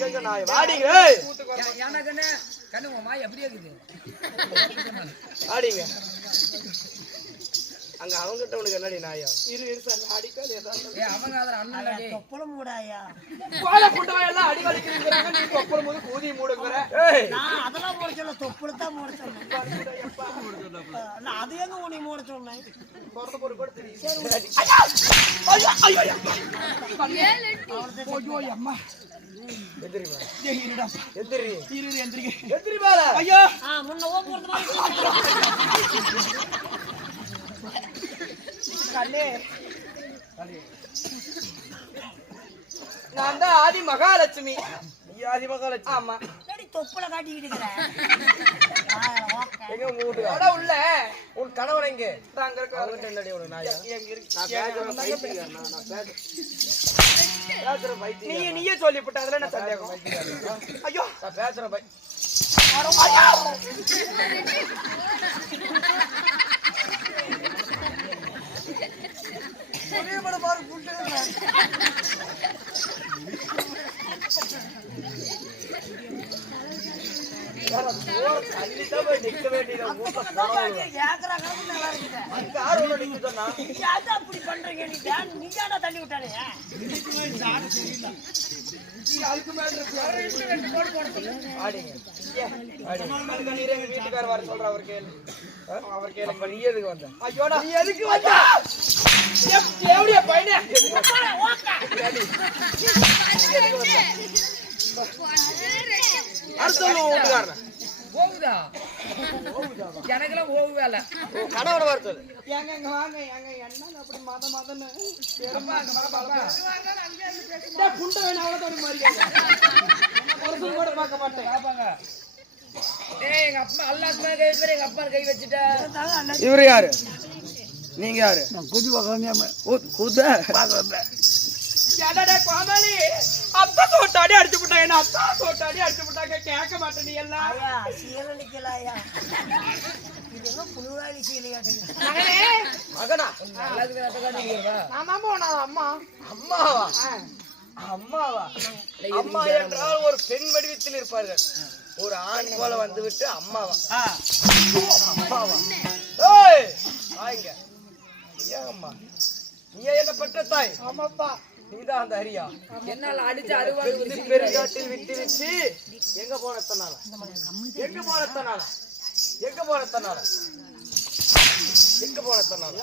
அங்க நாய் வாடிங்க ஏன்னா கண்ணு கண்ணு உன் மாய் எப்படி இருக்குது வாடிங்க அங்க அவங்கிட்ட உனக்கு என்னடி நாயா இரு அடிக்காது அவங்க அதர் அண்ணன் தொப்பளம் மூடாயா கோல புண்டை எல்லாம் அடி வலிக்கிறாங்க நீ தொப்பளம் போது கூதி மூடுங்கற ஏய் நான் அதெல்லாம் மூட சொல்ல தொப்பளத்தான் மூட சொன்னேன் நான் அது எங்க உன்னை மூட சொன்னேன் பொறத போடு கூட தெரியும் ஐயோ ஐயோ ஐயோ அம்மா எந்திரிமா இருடா எந்திரி எந்திரிங்க எந்திரி மேல ஐயோ முன்ன ஓ போறது மாதிரி கண்ணே நான் தான் ஆதி மகாலட்சுமி நீ ஆதி மகாலட்சுமி ஆமா என்னடி தொப்பளை காட்டிக்கிட்டு இருக்கிறேன் எங்க உங்க வீட்டுக்கு அட உள்ள உன் கணவன் எங்க தாங்க இருக்க அவங்கிட்ட என்னடி உனக்கு நாயா எங்க இருக்கு நான் பேசுறேன் நான் பேசுறேன் பைத்தியம் நீயே சொல்லிவிட்ட அதுல என்ன சந்தேகம் ஐயோ நான் பேசுறேன் பை தள்ளிதான் போய் நிக்க வேண்டியது யார் ஒண்ணு நிக்க சொன்னா அப்படி பண்றீங்க நீ ஏன்டா தள்ளி விட்டானே ஆடிங்க எங்க வீட்டுக்கார வர சொல்ற அவர் கேளு அவர் கேளு நீ எதுக்கு வந்த ஐயோடா நீ எதுக்கு வந்த எப்படியா பையனே அடுத்த வீட்டுக்காரன் போகுதா எனக்கெல்லாம் போகு வேலை கணவன் வர சொல்லு ஏங்க இங்க வாங்க ஏங்க என்ன அப்படி மதன்னு புண்டை வேணும் அவ்வளோதான் மாதிரியா ஒரு கூட பார்க்க மாட்டேன் எங்க அப்பா அல்லாஸ் மேல கை வச்சு எங்க அப்பா கை வச்சுட்டா இவரு யாரு நீங்க யாரு குதி வாங்க குத கோமாளி அப்பா சோட்டாடி அடிச்சு விட்டாங்க என்ன அப்பா சோட்டாடி அடிச்சு விட்டாங்க கேட்க மாட்டேன் நீ எல்லாம் சீரழிக்கலாயா இது என்ன புழுவாளி சீலையாட்டுங்க மகனா நான் தான் போனா அம்மா அம்மாவா அம்மாவா அம்மா என்றால் ஒரு பெண் வடிவத்தில் இருப்பார்கள் ஒரு ஆண் போல வந்து விட்டு அம்மாவா அம்மாவா ஏய் வாங்க ஏன் அம்மா நீ என்ன பட்ட தாய் ஆமாப்பா நீதான் அந்த ஹரியா என்னால அடிச்சு அறுவாங்க பெருங்காட்டில் விட்டு வச்சு எங்க போனத்தனால எங்க போனத்தனால எங்க போனத்தனால எங்க போனத்தனால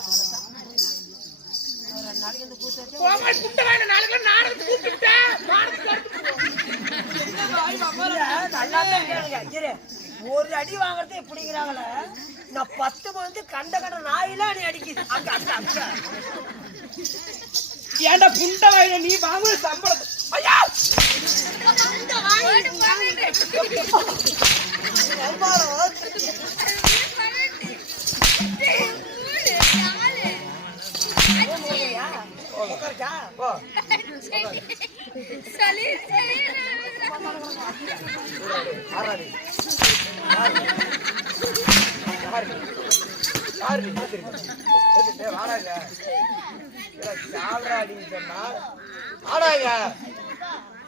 ஒரு அடி வாங்குறது எப்படிங்கிறாங்களே நான் 10 வந்து கண்ட நாயில நீ அடிக்குது அங்க அங்க அங்க ஏன்டா புண்டை வாயில நீ வாங்குற சம்பளம் ஐயா சால்ராடின்னு சொன்னா ஆடாங்க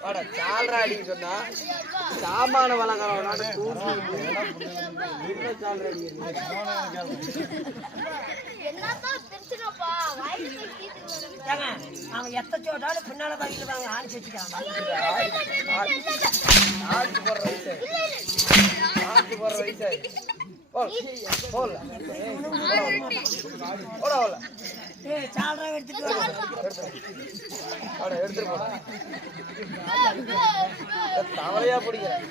வாடா சால்ராடின்னு சொன்னா சாமான வழங்குறவனால சால்ராடி அவன் எத்த சோட்டாலும் பின்னால பாக்கிட்டு ஆணிச்சு வச்சுக்காங்க ஆட்டு போடுற வயசு ஆட்டு போடுற வயசு போல போல சால்ரா எடுத்துட்டு எடுத்துட்டு போட தவறையா பிடிக்கிறேன்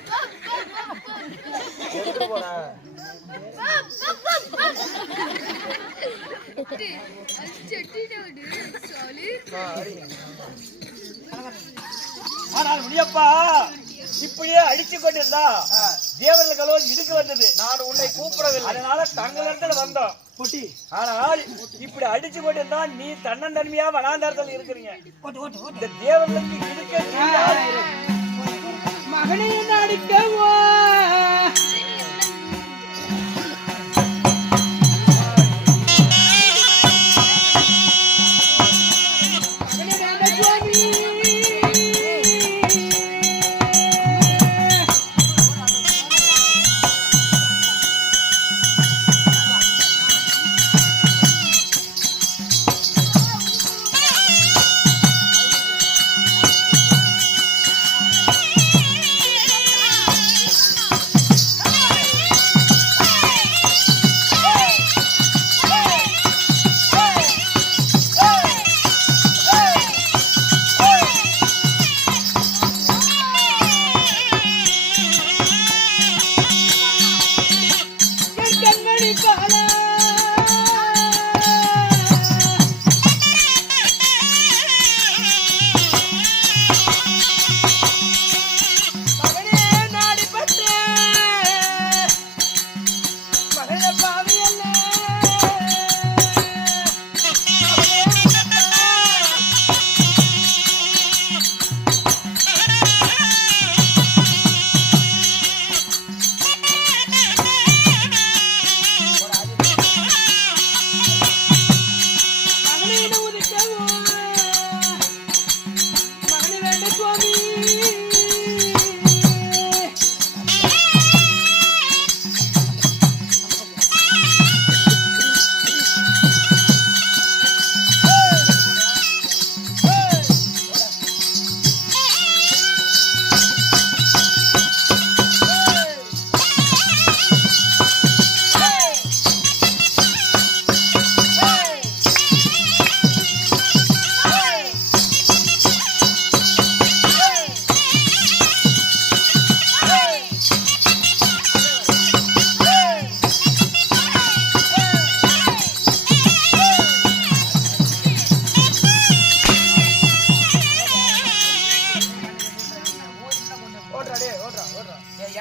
எடுத்துட்டு போட ஆனால் முடியப்பா இப்படியே அடிச்சு கொண்டிருந்தா தேவர்களுக்கு இடுக்கு வந்தது. நான் உன்னை கூப்பிடவில்லை, அதனால தங்களிடத்துல வந்தோம். பொட்டி ஆனால் இப்படி அடிச்சு கொண்டிருந்தா நீ தன்னந்தன்மையா வனாந்தரத்தில் இருக்கிறீங்க. ஓட்டு ஓட்டு ஓட்டு இந்த தேவர்களுக்கு இடுக்க மகனை என்ன அடிக்கவோ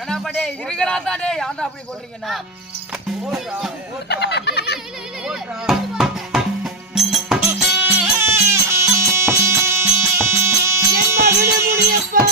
ஏனாப்படே இருக்கடா தாடே யாண்டா அப்படி போடுறீங்கண்ணா என் மகனே முடியப்பா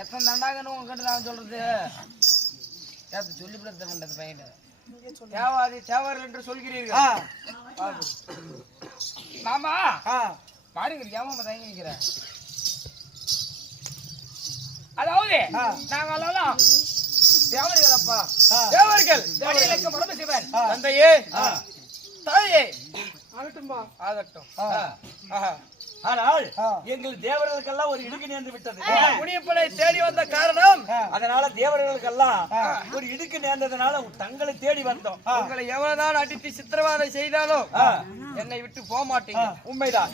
எத்தனை தண்டாங்கன்னு உங்ககிட்ட நான் சொல்றது சொல்லிவிட பண்றது பையன் தேவாதி தேவர் என்று சொல்கிறீர்கள். மாமா பாருங்க ஏமாம தயங்கி நிக்கிறேன். அதாவது நாங்கெல்லாம் தேவர்கள் அப்பா, தேவர்கள் தேவர்களுக்கு பரமசிவன் தந்தையே தாயே ஆகட்டும்பா. ஆகட்டும். ஆனால் எங்கள் தேவர்களுக்கெல்லாம் ஒரு இடுக்கு நேர்ந்து விட்டது. முனியப்பனை தேடி வந்த காரணம் அதனால தேவர்களுக்கெல்லாம் ஒரு இடுக்கு நேர்ந்ததுனால தங்களை தேடி வந்தோம். உங்களை எவ்வளவுதான் அடித்து சித்திரவாதை செய்தாலும் என்னை விட்டு போக மாட்டீங்க. உண்மைதான்.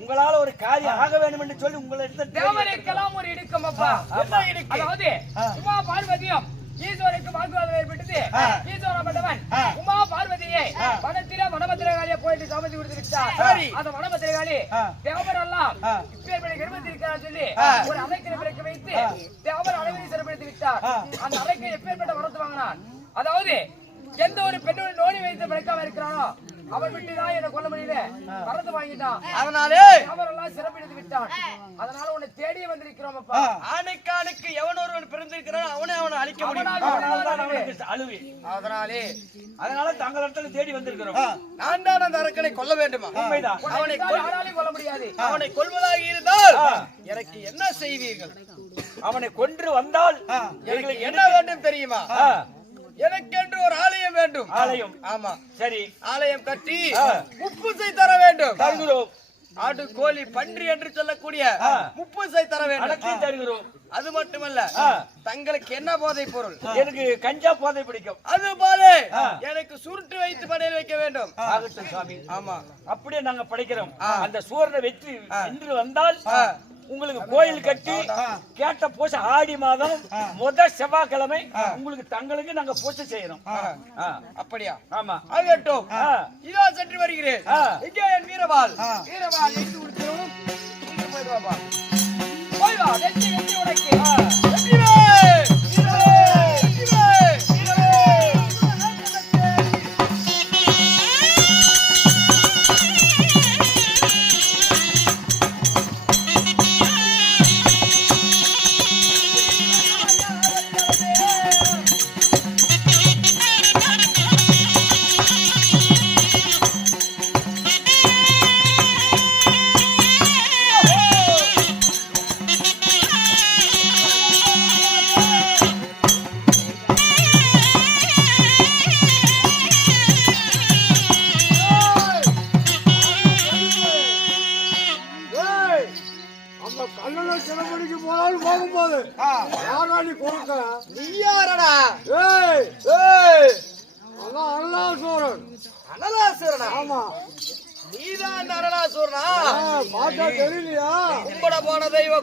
உங்களால ஒரு காரியம் ஆக வேண்டும் என்று சொல்லி உங்களை தேவர்களுக்கெல்லாம் ஒரு இடுக்கம் அப்பா. என்ன இடுக்கு? அதாவது உமா பார்வதியும் ஈஸ்வருக்கு வாக்குவாதம் ஏற்பட்டது. ஈஸ்வர மன்னவன் உமா பார்வதியை வனத்திலே வனபத்திரகாலியை போயிட்டு சமதி கொடுத்து விட்டார். அந்த வனபத்திரகாலி தேவரெல்லாம் இப்பேற்பட்ட கர்ப்பத்தில் இருக்கிறார் சொல்லி ஒரு அறைக்கை பிறக்க வைத்து தேவர் அளவில் சிறப்படுத்தி விட்டார். அந்த அறைக்கை எப்பேற்பட்ட வரத்து வாங்கினான். அதாவது எந்த ஒரு பெண்ணோட நோடி வைத்து பிறக்காம இருக்கிறானோ அவன் விட்டுதான் என்ன கொல்ல முடியல வரத்து வாங்கிட்டான். அதனாலே அவரெல்லாம் சிறப்பிடித்து விட்டான். அதனால உன்னை தேடியே வந்திருக்கிறோம் அப்பா. ஆணுக்கு ஆணுக்கு எவன் ஒருவன் பிறந்திருக்கிறான் அவனை அழிக்க முடியும். அழுவி அதனாலே அதனால தங்களிடத்துல தேடி வந்திருக்கிறோம். நான் தான் அந்த அரக்கனை கொல்ல வேண்டுமா? உண்மைதான். அவனை கொல்ல முடியாது. அவனை கொல்வதாக இருந்தால் எனக்கு என்ன செய்வீர்கள்? அவனை கொன்று வந்தால் எங்களுக்கு என்ன வேண்டும் தெரியுமா? எனக்கென்று ஒரு ஆலயம் வேண்டும். ஆலயம்? ஆமா. சரி, ஆலயம் கட்டி முப்புசை தர வேண்டும். தருகிறோம். ஆடு கோழி பன்றி என்று சொல்லக்கூடிய முப்புசை தர வேண்டும். தருகிறோம். அது மட்டுமல்ல, தங்களுக்கு என்ன போதை பொருள்? எனக்கு கஞ்சா போதை பிடிக்கும். அது போல எனக்கு சுருட்டு வைத்து படையில் வைக்க வேண்டும். ஆகட்டும் சாமி. ஆமா, அப்படியே நாங்க படைக்கிறோம். அந்த சூரனை வெற்றி என்று வந்தால் உங்களுக்கு கோயில் கட்டி கேட்ட பூசை ஆடி மாதம் முதல் செவ்வாய்க்கிழமை உங்களுக்கு தங்களுக்கு நாங்க பூசை செய்யறோம். அப்படியா? ஆமா. ஆகட்டும். இதோ சென்று வருகிறேன். இங்கே என் வீரவாள். வீரவாள் எட்டு கொடுக்கிறோம். போய் வா. வெற்றி வெற்றி உனக்கு. வெற்றிவே வீரவே வெற்றிவே வீரவே.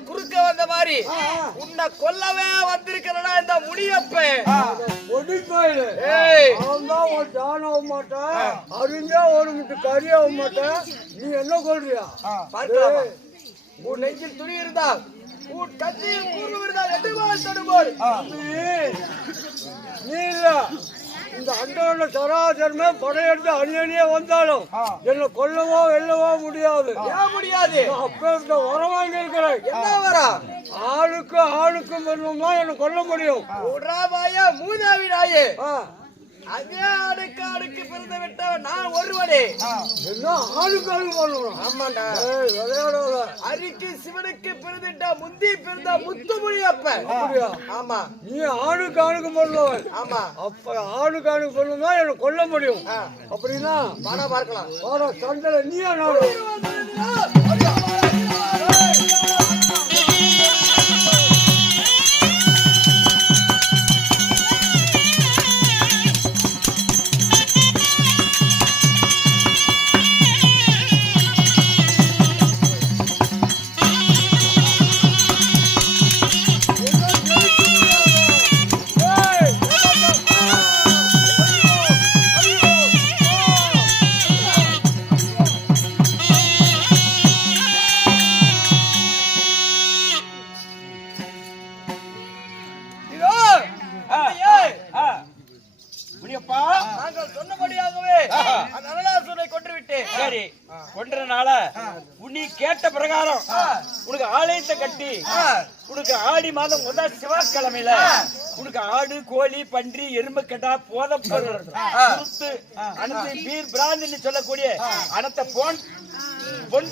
குறுக்க வந்த மாதிரி உன்னை கொல்லவே வந்திருக்கிறா இந்த முடியப்பேன். அருந்தா ஒரு முட்டு கறியாக மாட்டேன். நீ என்ன கொள்றியா? பார்க்கலாமா? உன் நெஞ்சில் துணி இருந்தால் உன் கத்தியில் கூர்வு இருந்தால் எதிர்வாள் தடுவோர். நீ இல்ல இந்த அண்டோட சராசரமே படையெடுத்து அந்நியே வந்தாலும் என்ன கொல்லவோ வெல்லவோ முடியாது. ஏன் முடியாது? அப்ப இந்த உரம் வாங்கி இருக்கிறேன். என்ன வரா? ஆளுக்கு ஆளுக்கும் வரணுமா என்ன கொல்ல முடியும்? உடாபாயா மூதாவிடாயே. அதே அடுக்கு அடுக்கு பிறந்து விட்டவன் நான் ஒருவனே. என்ன ஆளுக்கு ஆளுக்கு வரணும்? ஆமாண்டா. விளையாட அரிக்கு சிவனுக்கு பிறந்துட்டா முந்தி பிறந்தா முத்து முடியப்ப. அப்படியா? ஆமா. நீ ஆளுக்கு ஆளுக்கு பண்ணவன். ஆமா. அப்ப ஆளுக்கு ஆளுக்கு பண்ணா என்ன கொல்ல முடியும். அப்படின்னா வாடா பார்க்கலாம். வாடா சண்டல நீயா நானும். விட்டேன். சரி கொன்றனால நீ கேட்ட பிரகாரம் உனக்கு ஆலயத்தை கட்டி உனக்கு ஆடி மாதம் முதல் செவ்வாய்க்கிழமையில உனக்கு ஆடு கோழி பன்றி எறும்பு கட்டா போதம் கொடுத்து அனைத்து பீர் பிராந்தின்னு சொல்லக்கூடிய அனைத்த பொன்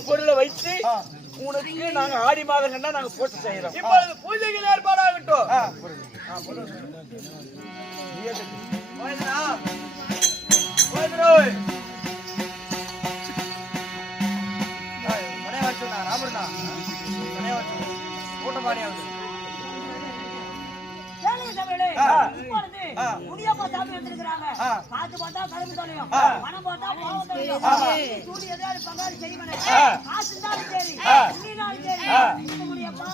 பொருளை வைத்து உனக்கு நாங்க ஆடி மாதம் கண்டா நாங்க பூஜை செய்யறோம். இப்பொழுது பூஜைகள் ஏற்பாடாகட்டும். முனியப்பா சாமி வந்திருக்கிறாங்க. காத்து போட்டா கரும்பு தொலையும், பணம் போட்டா பாவம் தொலையும். சூடி எதாவது பங்காளி செய்வனே, காசு இருந்தாலும் சரி, இல்லைனாலும் சரி. முனியப்பா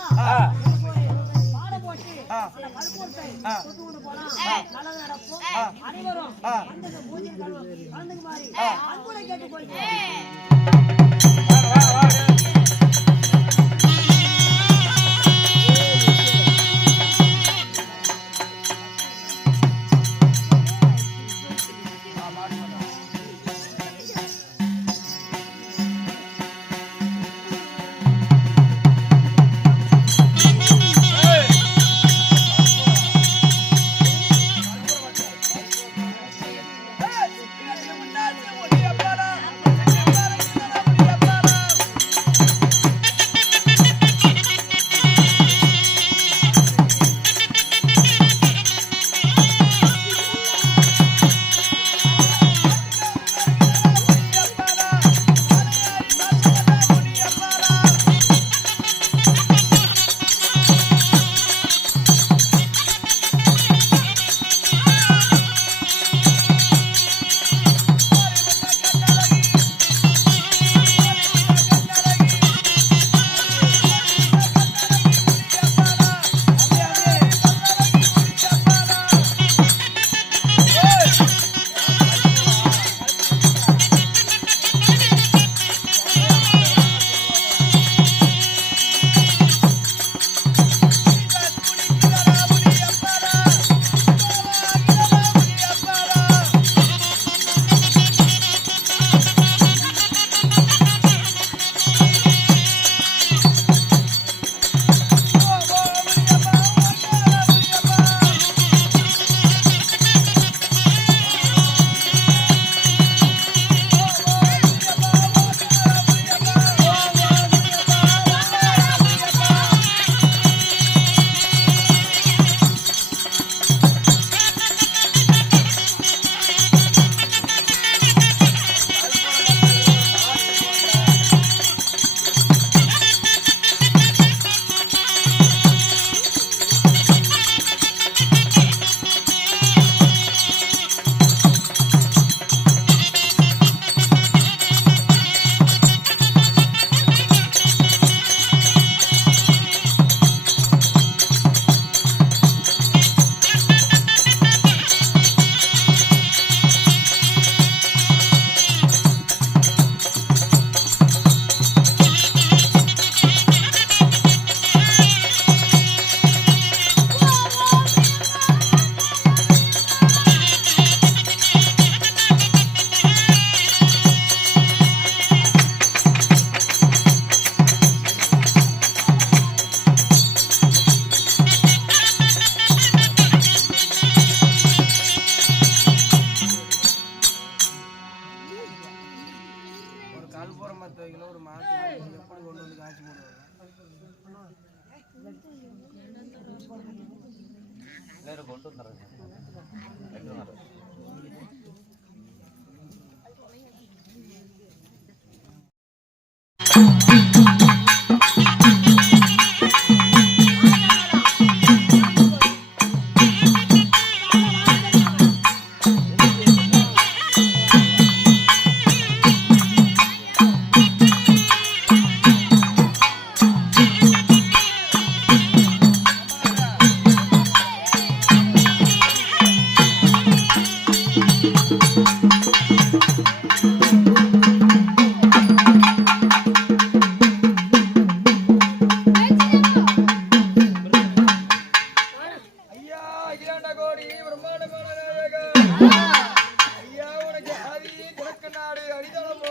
பாட போட்டு அந்த கருப்பூரத்தை கொண்டு கொண்டு போனா நல்லது நடக்கும். அனைவரும் அந்த பூஜை கலந்துக்கு மாதிரி அன்புரை கேட்டு போயிட்டு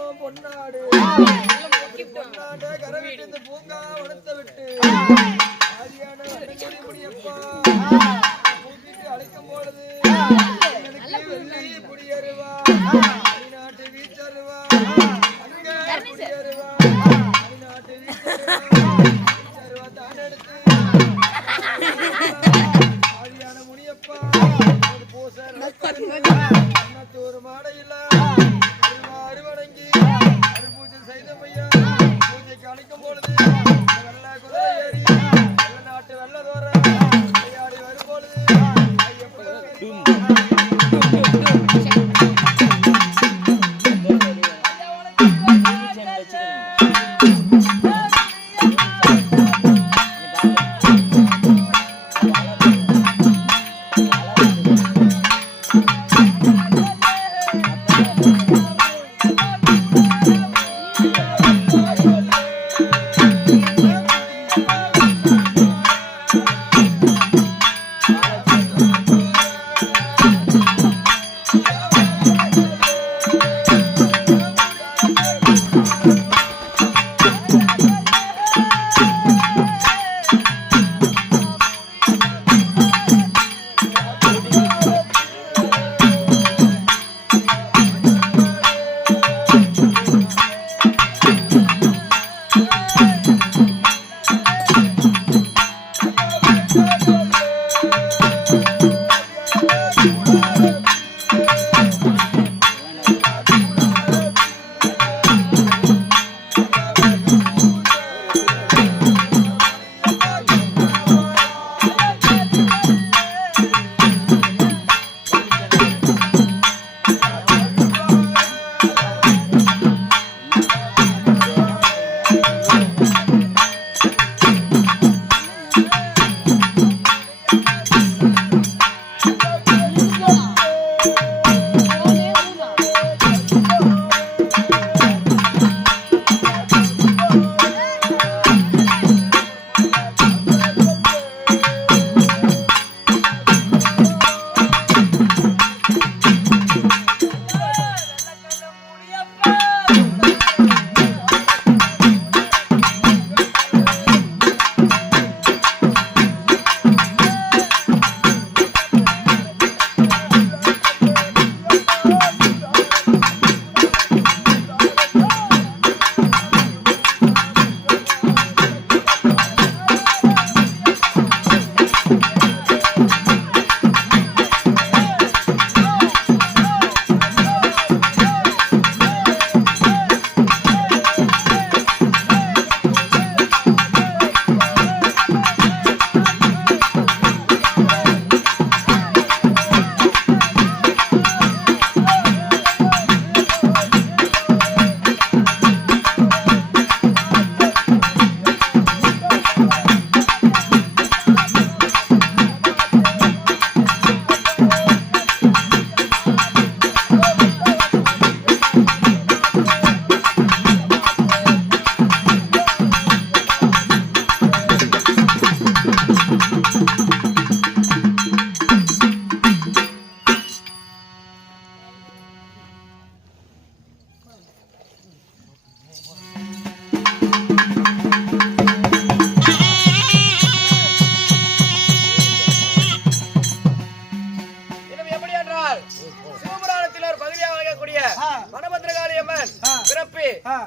ஆடினோம் பொன்னாடு பொன்னாட கரவிட்டு இந்த பூங்கா வனத்தை விட்டு ஆதியான வண்ணமொழி முடியப்பா பூக்கிட்டு அழைக்கும் பொழுது எனக்கு வெள்ளி குடியேறுவா நாட்டு வீச்சருவா அங்க குடியேறுவா நாட்டு வீச்சருவா தான் எடுத்து ஆதியான முனியப்பா ஒரு பூசை ஒரு மாடையில அறுவடங்கி அறுபூஜை செய்த மையா பூஜைக்கு அழைக்கும் பொழுது வெள்ள குதிரை ஏறி வெள்ள நாட்டு வெள்ள தோற விளையாடி வரும் பொழுது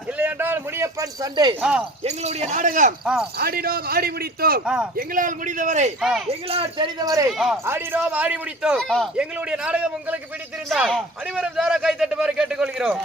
இல்லை என்றால் முனியப்பன் சண்டை எங்களுடைய நாடகம் ஆடினோம் ஆடி முடித்தோம் எங்களால் முடிந்தவரை எங்களால் தெரிந்தவரை ஆடினோம் ஆடி முடித்தோம் எங்களுடைய நாடகம் உங்களுக்கு பிடித்திருந்தால் அனைவரும் ஜோரா கை தட்டுமாறு கேட்டுக்கொள்கிறோம்.